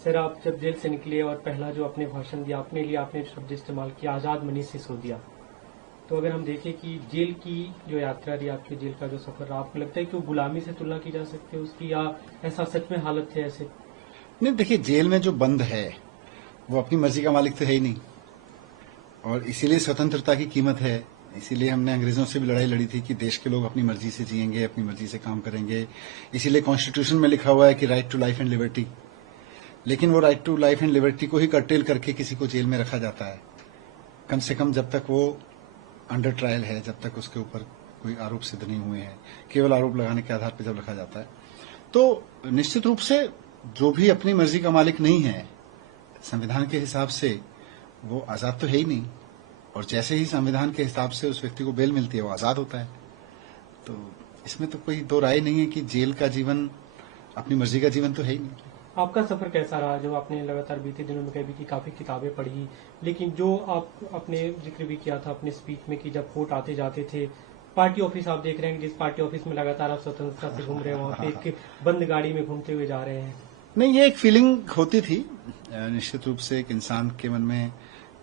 Sir, आप जब jail से निकले और पहला जो आपने भाषण दिया, अपने लिए आपने शब्द इस्तेमाल किया आज़ाद मनी से सो दिया, तो अगर हम देखें कि जेल की जो यात्रा रही, आपके जेल का जो सफर रहा, आपको लगता है कि वो गुलामी से तुलना की जा सकती है उसकी, या ऐसा सच में हालत है ऐसे? नहीं, देखिए, जेल में जो बंद है वो अपनी मर्जी का मालिक तो है ही नहीं, और इसीलिए स्वतंत्रता की कीमत है। इसीलिए हमने अंग्रेजों से भी लड़ाई लड़ी थी कि देश के लोग अपनी मर्जी से जिएंगे, अपनी मर्जी से काम करेंगे। इसीलिए कॉन्स्टिट्यूशन में लिखा हुआ है कि right to life and liberty. लेकिन वो right to life and liberty को ही कर्टेल करके किसी को जेल में रखा जाता है, कम से कम जब तक वो अंडर ट्रायल है, जब तक उसके ऊपर कोई आरोप सिद्ध नहीं हुए हैं। केवल आरोप लगाने के आधार पर जब रखा जाता है, तो निश्चित रूप से जो भी अपनी मर्जी का मालिक नहीं है, संविधान के हिसाब से वो आजाद तो है ही नहीं। और जैसे ही संविधान के हिसाब से उस व्यक्ति को बेल मिलती है, वो आजाद होता है। तो इसमें तो कोई दो राय नहीं है कि जेल का जीवन अपनी मर्जी का जीवन तो है ही नहीं। आपका सफर कैसा रहा? जो आपने लगातार बीते दिनों में कभी की काफी किताबें पढ़ी, लेकिन जो आप अपने जिक्र भी किया था अपने स्पीच में कि जब कोर्ट आते जाते थे, पार्टी ऑफिस आप देख रहे हैं, जिस पार्टी ऑफिस में लगातार आप स्वतंत्रता से घूम रहे हैं, वहाँ पे एक बंद गाड़ी में घूमते हुए जा रहे हैं। नहीं, ये एक फीलिंग होती थी। निश्चित रूप से एक इंसान के मन में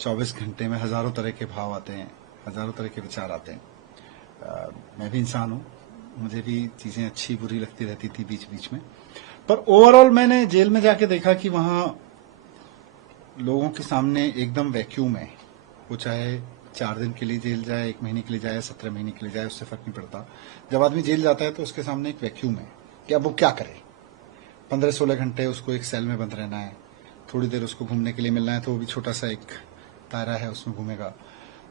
24 घंटे में हजारों तरह के भाव आते हैं, हजारों तरह के विचार आते हैं। मैं भी इंसान हूं, मुझे भी चीजें अच्छी बुरी लगती रहती थी बीच बीच में। पर ओवरऑल मैंने जेल में जाके देखा कि वहां लोगों के सामने एकदम वैक्यूम है। वो चाहे 4 दिन के लिए जेल जाए, 1 महीने के लिए जाए, 17 महीने के लिए जाए, उससे फर्क नहीं पड़ता। जब आदमी जेल जाता है तो उसके सामने एक वैक्यूम है कि अब वो क्या करे। 15-16 घंटे उसको एक सेल में बंद रहना है, थोड़ी देर उसको घूमने के लिए मिलना है तो वो भी छोटा सा एक तारा है, उसमें घूमेगा।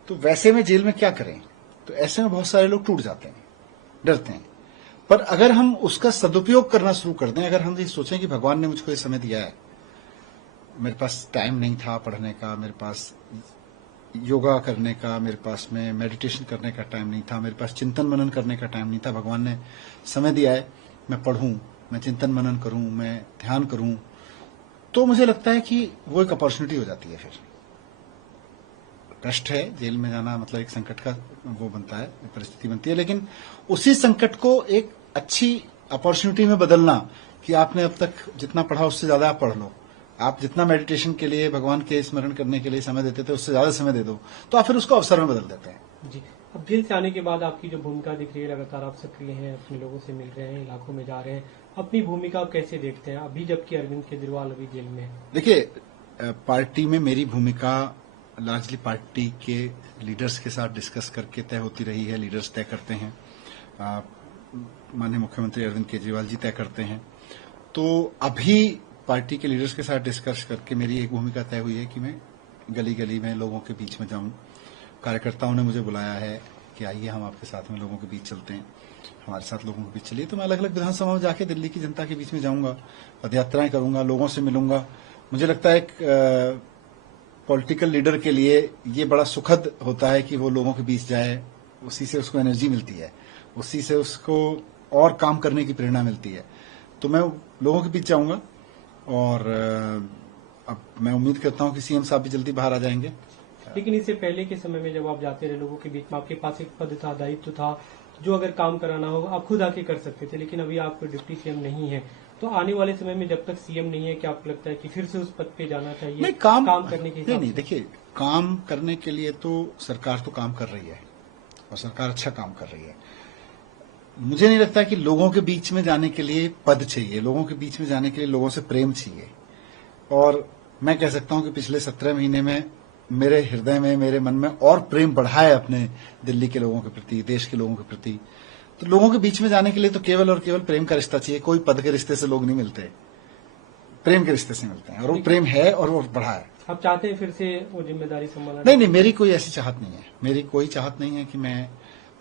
तो वैसे में जेल में क्या करें? तो ऐसे में बहुत सारे लोग टूट जाते हैं, डरते हैं। पर अगर हम उसका सदुपयोग करना शुरू कर दें, अगर हम ये सोचें कि भगवान ने मुझको ये समय दिया है, मेरे पास टाइम नहीं था पढ़ने का, मेरे पास योगा करने का, मेरे पास में मेडिटेशन करने का टाइम नहीं था, मेरे पास चिंतन मनन करने का टाइम नहीं था, भगवान ने समय दिया है, मैं पढ़ूं, मैं चिंतन मनन करूं, मैं ध्यान करूं, तो मुझे लगता है कि वो एक अपॉर्चुनिटी हो जाती है। फिर कष्ट है, जेल में जाना मतलब एक संकट का वो बनता है, परिस्थिति बनती है, लेकिन उसी संकट को एक अच्छी अपॉर्चुनिटी में बदलना कि आपने अब तक जितना पढ़ा उससे ज्यादा आप पढ़ लो, आप जितना मेडिटेशन के लिए, भगवान के स्मरण करने के लिए समय देते थे उससे ज्यादा समय दे दो, तो आप फिर उसको अवसर में बदल देते हैं। जी, अब जेल से आने के बाद आपकी जो भूमिका दिख रही है, लगातार आप सक्रिय हैं, अपने लोगों से मिल रहे हैं, इलाकों में जा रहे हैं, अपनी भूमिका आप कैसे देखते हैं अभी जबकि अरविंद केजरीवाल अभी जेल में है? देखिए, पार्टी में मेरी भूमिका लार्जली पार्टी के लीडर्स के साथ डिस्कस करके तय होती रही है। लीडर्स तय करते हैं, माननीय मुख्यमंत्री अरविंद केजरीवाल जी तय करते हैं। तो अभी पार्टी के लीडर्स के साथ डिस्कस करके मेरी एक भूमिका तय हुई है कि मैं गली गली में लोगों के बीच में जाऊं। कार्यकर्ताओं ने मुझे बुलाया है कि आइए हम आपके साथ में लोगों के बीच चलते हैं, हमारे साथ लोगों के बीच चलिए। तो मैं अलग अलग विधानसभा में जाके दिल्ली की जनता के बीच में जाऊंगा, पदयात्राएं करूंगा, लोगों से मिलूंगा। मुझे लगता है एक पॉलिटिकल लीडर के लिए ये बड़ा सुखद होता है कि वो लोगों के बीच जाए, उसी से उसको एनर्जी मिलती है, उसी से उसको और काम करने की प्रेरणा मिलती है। तो मैं लोगों के बीच जाऊंगा और अब मैं उम्मीद करता हूं कि सीएम साहब भी जल्दी बाहर आ जाएंगे। लेकिन इससे पहले के समय में जब आप जाते रहे लोगों के बीच में, आपके पास एक पद था, दायित्व था, जो अगर काम कराना हो आप खुद आके कर सकते थे, लेकिन अभी आप डिप्टी सीएम नहीं है। तो आने वाले समय में जब तक सीएम नहीं है, क्या आपको लगता है कि फिर से उस पद पे जाना चाहिए? नहीं, काम करने के नहीं, देखिए, काम करने के लिए तो सरकार तो काम कर रही है और सरकार अच्छा काम कर रही है। मुझे नहीं लगता कि लोगों के बीच में जाने के लिए पद चाहिए, लोगों के बीच में जाने के लिए लोगों से प्रेम चाहिए। और मैं कह सकता हूं कि पिछले 17 महीने में मेरे हृदय में, मेरे मन में और प्रेम बढ़ा है अपने दिल्ली के लोगों के प्रति, देश के लोगों के प्रति। तो लोगों के बीच में जाने के लिए तो केवल और केवल प्रेम का रिश्ता चाहिए। कोई पद के रिश्ते से लोग नहीं मिलते, प्रेम के रिश्ते से मिलते हैं, और वो प्रेम है और वो बढ़ा है। आप चाहते हैं फिर से वो जिम्मेदारी संभालना? नहीं, मेरी कोई ऐसी चाहत नहीं है। मेरी कोई चाहत नहीं है कि मैं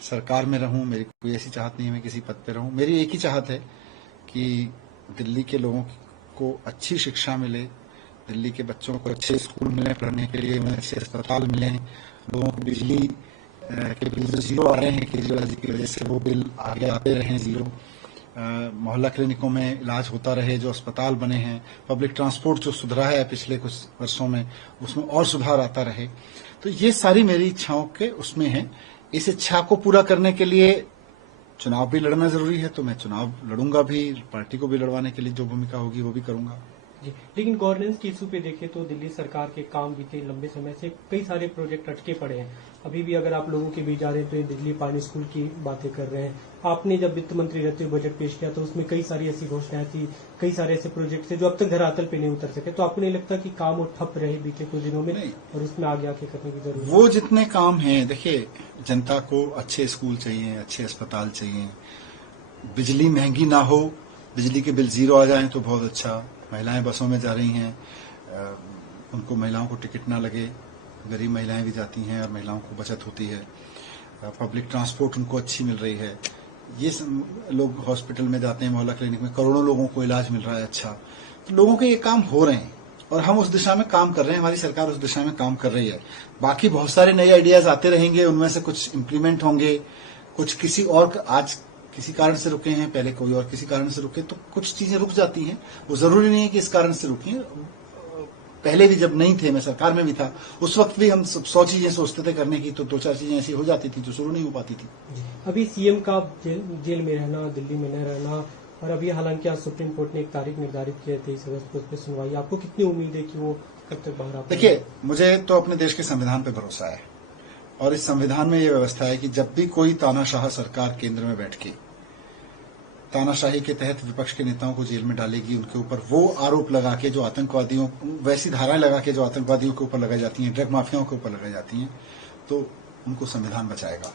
सरकार में रहूं, मेरी कोई ऐसी चाहत नहीं है मैं किसी पद पे रहूं। मेरी एक ही चाहत है कि दिल्ली के लोगों को अच्छी शिक्षा मिले, दिल्ली के बच्चों को अच्छे स्कूल मिले पढ़ने के लिए, उन्हें अच्छे अस्पताल मिले, लोगों को बिजली के बिल जो जीरो आ रहे हैं केजरीवाल जी की वजह से, वो बिल आगे आते रहे जीरो। मोहल्ला क्लिनिकों में इलाज होता रहे, जो अस्पताल बने हैं, पब्लिक ट्रांसपोर्ट जो सुधरा है पिछले कुछ वर्षों में, उसमें और सुधार आता रहे। तो ये सारी मेरी इच्छाओं के उसमें है। इस इच्छा को पूरा करने के लिए चुनाव भी लड़ना जरूरी है, तो मैं चुनाव लड़ूंगा भी, पार्टी को भी लड़वाने के लिए जो भूमिका होगी वो भी करूंगा। जी, लेकिन गवर्नेंस के इशू पे देखें तो दिल्ली सरकार के काम बीते लंबे समय से कई सारे प्रोजेक्ट अटके पड़े हैं। अभी भी अगर आप लोगों के बीच जा रहे हैं तो ये दिल्ली पानी स्कूल की बातें कर रहे हैं। आपने जब वित्त मंत्री रहते हुए बजट पेश किया तो उसमें कई सारी ऐसी घोषणाएं थी, कई सारे ऐसे प्रोजेक्ट थे जो अब तक धरातल पे नहीं उतर सके। तो आपको नहीं लगता कि काम वो ठप रहे बीते कुछ दिनों में नहीं। और उसमें आगे आके करने की जरूरत है? वो जितने काम हैं, देखिए, जनता को अच्छे स्कूल चाहिए, अच्छे अस्पताल चाहिए, बिजली महंगी ना हो, बिजली के बिल जीरो आ जाएं तो बहुत अच्छा। महिलाएं बसों में जा रही हैं, उनको महिलाओं को टिकट ना लगे, गरीब महिलाएं भी जाती हैं और महिलाओं को बचत होती है। पब्लिक ट्रांसपोर्ट उनको अच्छी मिल रही है। ये लोग हॉस्पिटल में जाते हैं, मोहल्ला क्लिनिक में करोड़ों लोगों को इलाज मिल रहा है अच्छा। तो लोगों के ये काम हो रहे हैं और हम उस दिशा में काम कर रहे हैं, हमारी सरकार उस दिशा में काम कर रही है। बाकी बहुत सारे नए आइडियाज आते रहेंगे, उनमें से कुछ इम्प्लीमेंट होंगे, कुछ किसी और, आज किसी कारण से रुके हैं, पहले कोई और किसी कारण से रुके, तो कुछ चीजें रुक जाती हैं। वो जरूरी नहीं है कि इस कारण से रुकी हैं। पहले भी जब नहीं थे, मैं सरकार में भी था, उस वक्त भी हम 100 चीजें सोचते थे करने की, तो 2-4 चीजें ऐसी हो जाती थी जो शुरू नहीं हो पाती थी। अभी सीएम का जेल में रहना, दिल्ली में न रहना, और अभी हालांकि आज सुप्रीम कोर्ट ने एक तारीख निर्धारित की है 23 अगस्त को उस पर सुनवाई। आपको कितनी उम्मीद है कि वो कब तक बाहर आ पाएंगे? देखिए, मुझे तो अपने देश के संविधान पे भरोसा है और इस संविधान में ये व्यवस्था है कि जब भी कोई तानाशाह सरकार केंद्र में बैठ के तानाशाही के तहत विपक्ष के नेताओं को जेल में डालेगी, उनके ऊपर वो आरोप लगा के जो आतंकवादियों, वैसी धाराएं लगा के जो आतंकवादियों के ऊपर लगाई जाती हैं, ड्रग माफियाओं के ऊपर लगाई जाती हैं, तो उनको संविधान बचाएगा।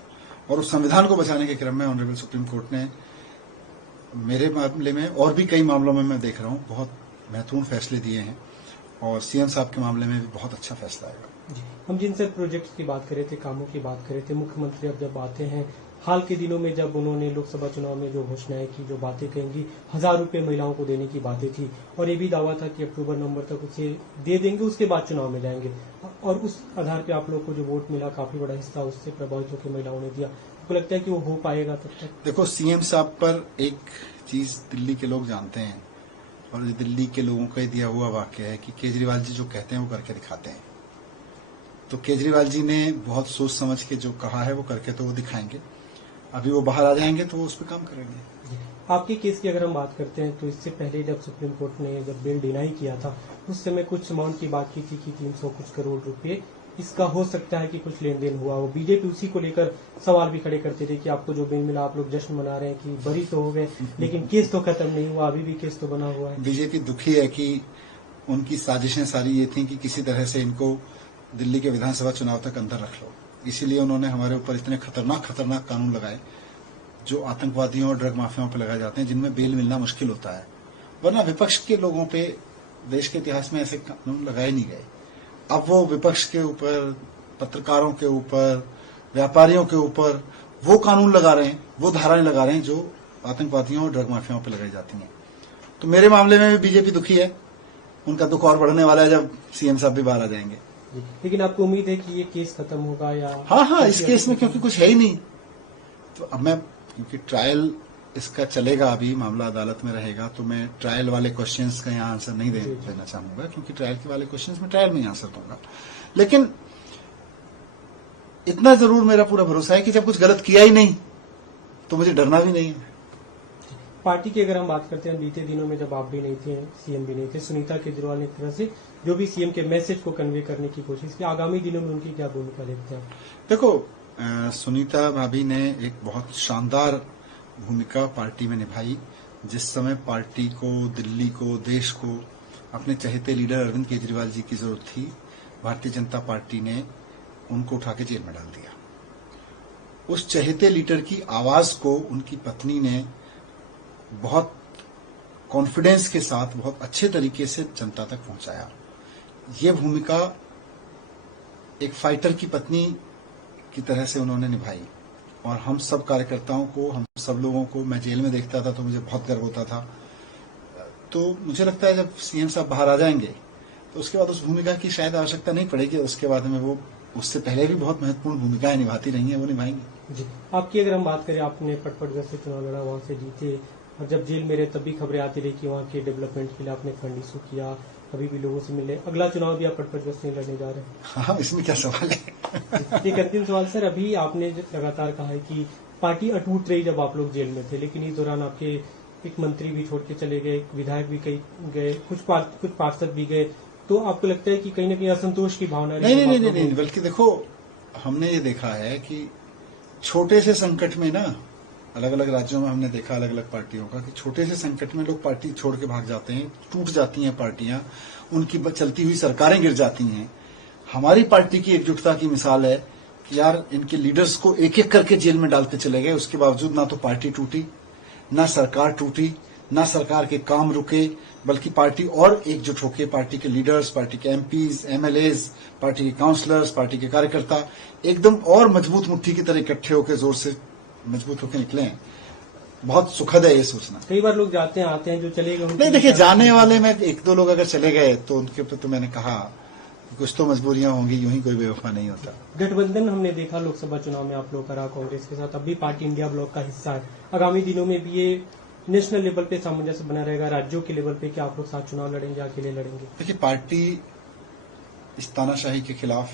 और उस संविधान को बचाने के क्रम में ऑनरेबल सुप्रीम कोर्ट ने मेरे मामले में और भी कई मामलों में मैं देख रहा हूं बहुत महत्वपूर्ण फैसले दिए हैं और सीएम साहब के मामले में भी बहुत अच्छा फैसला आएगा। हम जिनसे प्रोजेक्ट्स की बात कर रहे थे, कामों की बात कर रहे थे, मुख्यमंत्री अब जब आते हैं, हाल के दिनों में जब उन्होंने लोकसभा चुनाव में जो घोषणाएं की, जो बातें कहेंगी, 1000 रुपए महिलाओं को देने की बातें थी और ये भी दावा था कि अक्टूबर-नवंबर तक उसे दे देंगे, उसके बाद चुनाव में जाएंगे। और उस आधार पे आप लोग को जो वोट मिला, काफी बड़ा हिस्सा उससे प्रभावित होकर महिलाओं ने दिया। आपको लगता है कि वो हो पाएगा तब तक? देखो, सीएम साहब पर एक चीज दिल्ली के लोग जानते हैं और ये दिल्ली के लोगों का दिया हुआ वाक्य है कि केजरीवाल जी जो कहते हैं वो करके दिखाते हैं। तो केजरीवाल जी ने बहुत सोच समझ के जो कहा है वो करके तो वो दिखाएंगे। अभी वो बाहर आ जाएंगे तो वो उस पर काम करेंगे। आपके केस की अगर हम बात करते हैं तो इससे पहले जब सुप्रीम कोर्ट ने जब बेल डिनाई किया था, उस समय कुछ अमाउंट की बात की थी कि 300 कुछ करोड़ रुपए इसका हो सकता है कि कुछ लेन देन हुआ हो। बीजेपी उसी को लेकर सवाल भी खड़े करते थे कि आपको जो बेल मिला, आप लोग जश्न मना रहे हैं कि बरी तो हो गए, लेकिन केस तो खत्म नहीं हुआ, अभी भी केस तो बना हुआ है। बीजेपी दुखी है कि उनकी साजिशें सारी ये थी कि किसी तरह से इनको दिल्ली के विधानसभा चुनाव तक अंदर रख लो। इसीलिए उन्होंने हमारे ऊपर इतने खतरनाक कानून लगाए जो आतंकवादियों और ड्रग माफियाओं पर लगाए जाते हैं, जिनमें बेल मिलना मुश्किल होता है। वरना विपक्ष के लोगों पे देश के इतिहास में ऐसे कानून लगाए नहीं गए। अब वो विपक्ष के ऊपर, पत्रकारों के ऊपर, व्यापारियों के ऊपर वो कानून लगा रहे हैं, वो धाराएं लगा रहे हैं जो आतंकवादियों और ड्रग माफियाओं पर लगाई जाती हैं। तो मेरे मामले में भी बीजेपी दुखी है। उनका दुख और बढ़ने वाला है जब सीएम साहब भी बाहर आ जाएंगे। लेकिन आपको उम्मीद है कि ये केस खत्म होगा? या हाँ, इस केस में क्योंकि कुछ है ही नहीं, तो अब मैं, क्योंकि ट्रायल इसका चलेगा, अभी मामला अदालत में रहेगा, तो मैं ट्रायल वाले क्वेश्चंस का यहाँ आंसर नहीं देना चाहूंगा, क्योंकि ट्रायल के वाले क्वेश्चंस में ट्रायल में ही आंसर दूंगा। लेकिन इतना जरूर मेरा पूरा भरोसा है कि जब कुछ गलत किया ही नहीं तो मुझे डरना भी नहीं है। पार्टी की अगर हम बात करते हैं, बीते दिनों में जब आप भी नहीं थे, सीएम भी नहीं थे, सुनीता केजरीवाल ने एक तरह से जो भी सीएम के मैसेज को कन्वे करने की कोशिश की, आगामी दिनों में उनकी क्या भूमिका देखते हैं? देखो, सुनीता भाभी ने एक बहुत शानदार भूमिका पार्टी में निभाई। जिस समय पार्टी को, दिल्ली को, देश को अपने चहेते लीडर अरविंद केजरीवाल जी की जरूरत थी, भारतीय जनता पार्टी ने उनको उठा के जेल में डाल दिया। उस चहेते लीडर की आवाज को उनकी पत्नी ने बहुत कॉन्फिडेंस के साथ, बहुत अच्छे तरीके से जनता तक पहुंचाया। ये भूमिका एक फाइटर की पत्नी की तरह से उन्होंने निभाई और हम सब कार्यकर्ताओं को, हम सब लोगों को, मैं जेल में देखता था तो मुझे बहुत गर्व होता था। तो मुझे लगता है जब सीएम साहब बाहर आ जाएंगे तो उसके बाद उस भूमिका की शायद आवश्यकता नहीं पड़ेगी। उसके बाद में वो उससे पहले भी बहुत महत्वपूर्ण भूमिकाएं निभाती रही हैं, वो निभाएंगी। जी, आपकी अगर हम बात करें, आपने पटपटगढ़ से चुनाव लड़ा, वहां से जीते, और जब जेल में रहे तब भी खबरें आती रही कि वहाँ के डेवलपमेंट के लिए आपने फंड इशू किया, अभी भी लोगों से मिले। अगला चुनाव भी आप पटपटगढ़ से लड़ने जा रहे हैं? हाँ, इसमें क्या सवाल है। एक अंतिम सवाल सर, अभी आपने लगातार कहा है कि पार्टी अटूट रही जब आप लोग जेल में थे, लेकिन इस दौरान आपके एक मंत्री भी छोड़ के चले गए, एक विधायक भी कई गए, कुछ पार्षद भी गए, तो आपको लगता है कि कहीं ना कहीं असंतोष की भावना रही? नहीं, बल्कि देखो, हमने ये देखा है कि छोटे से संकट में ना, अलग अलग राज्यों में हमने देखा अलग अलग पार्टियों का, कि छोटे से संकट में लोग पार्टी छोड़ के भाग जाते हैं, टूट जाती हैं पार्टियां, उनकी चलती हुई सरकारें गिर जाती हैं। हमारी पार्टी की एकजुटता की मिसाल है कि यार इनके लीडर्स को एक एक करके जेल में डालते चले गए, उसके बावजूद ना तो पार्टी टूटी, ना सरकार टूटी, ना सरकार के काम रुके, बल्कि पार्टी और एकजुट होकर पार्टी के लीडर्स, पार्टी के एमपीज, एमएलएज, पार्टी के काउंसलर्स, पार्टी के कार्यकर्ता एकदम और मजबूत मुट्ठी की तरह इकट्ठे होकर जोर से मजबूत होकर निकले हैं। बहुत सुखद है ये सोचना। कई बार लोग जाते हैं आते हैं, जो चले गए नहीं, देखिए, जाने वाले में एक दो लोग अगर चले गए तो उनके ऊपर तो मैंने कहा कुछ तो मजबूरियां होंगी, यूं ही कोई बेवफा नहीं होता। गठबंधन हमने देखा लोकसभा चुनाव में आप लोग का रहा कांग्रेस के साथ, अभी पार्टी इंडिया ब्लॉक का हिस्सा है। आगामी दिनों में भी ये नेशनल लेवल पे सामंजस्य बना रहेगा, राज्यों के लेवल पे क्या आप लोग साथ चुनाव लड़ेंगे, अकेले लड़ेंगे? देखिए, पार्टी इस तानाशाही के खिलाफ,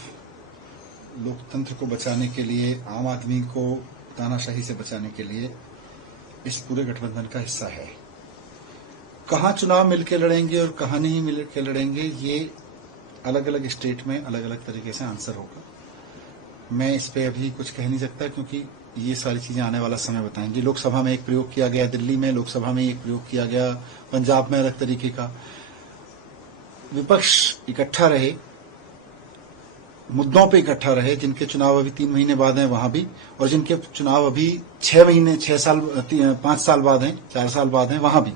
लोकतंत्र को बचाने के लिए, आम आदमी को तानाशाही से बचाने के लिए इस पूरे गठबंधन का हिस्सा है। कहां चुनाव मिलकर लड़ेंगे और कहां नहीं मिलकर लड़ेंगे, ये अलग अलग स्टेट में अलग अलग तरीके से आंसर होगा। मैं इस पे अभी कुछ कह नहीं सकता, क्योंकि ये सारी चीजें आने वाला समय बताएंगी। लोकसभा में एक प्रयोग किया गया, दिल्ली में लोकसभा में एक प्रयोग किया गया, पंजाब में अलग तरीके का। विपक्ष इकट्ठा रहे, मुद्दों पे इकट्ठा रहे, जिनके चुनाव अभी 3 महीने बाद हैं वहां भी, और जिनके चुनाव अभी 6 महीने, 6 साल, 5 साल बाद हैं, 4 साल बाद हैं वहां भी,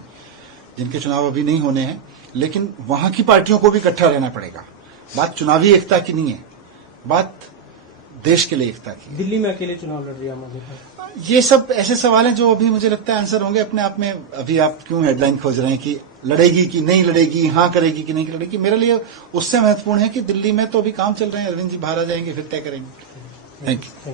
जिनके चुनाव अभी नहीं होने हैं, लेकिन वहां की पार्टियों को भी इकट्ठा रहना पड़ेगा। बात चुनावी एकता की नहीं है, बात देश के लिए एकता की। दिल्ली में अकेले चुनाव लड़ रही है आम आदमी पार्टी। ये सब ऐसे सवाल हैं जो अभी मुझे लगता है आंसर होंगे अपने आप में। अभी आप क्यों हेडलाइन खोज रहे हैं कि लड़ेगी कि नहीं लड़ेगी, हाँ करेगी कि नहीं लड़ेगी? मेरे लिए उससे महत्वपूर्ण है कि दिल्ली में तो अभी काम चल रहे हैं, अरविंद जी बाहर आ जाएंगे, फिर तय करेंगे। Thank you.